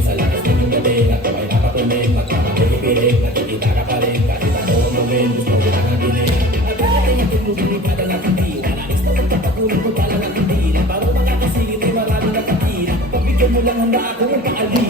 Sa lakas ng gabi, at sabay nakatunin, magkakapilig, nakikita ka pa rin, kahit anong gawin, gusto mo lang ang dinig. At dati yung tinubunin ka na nakatira, nais na magpapagulong ko pala ng tindira, para makakasingit ay marami nakatira, pagbigyan mo lang handa ako ng paalim.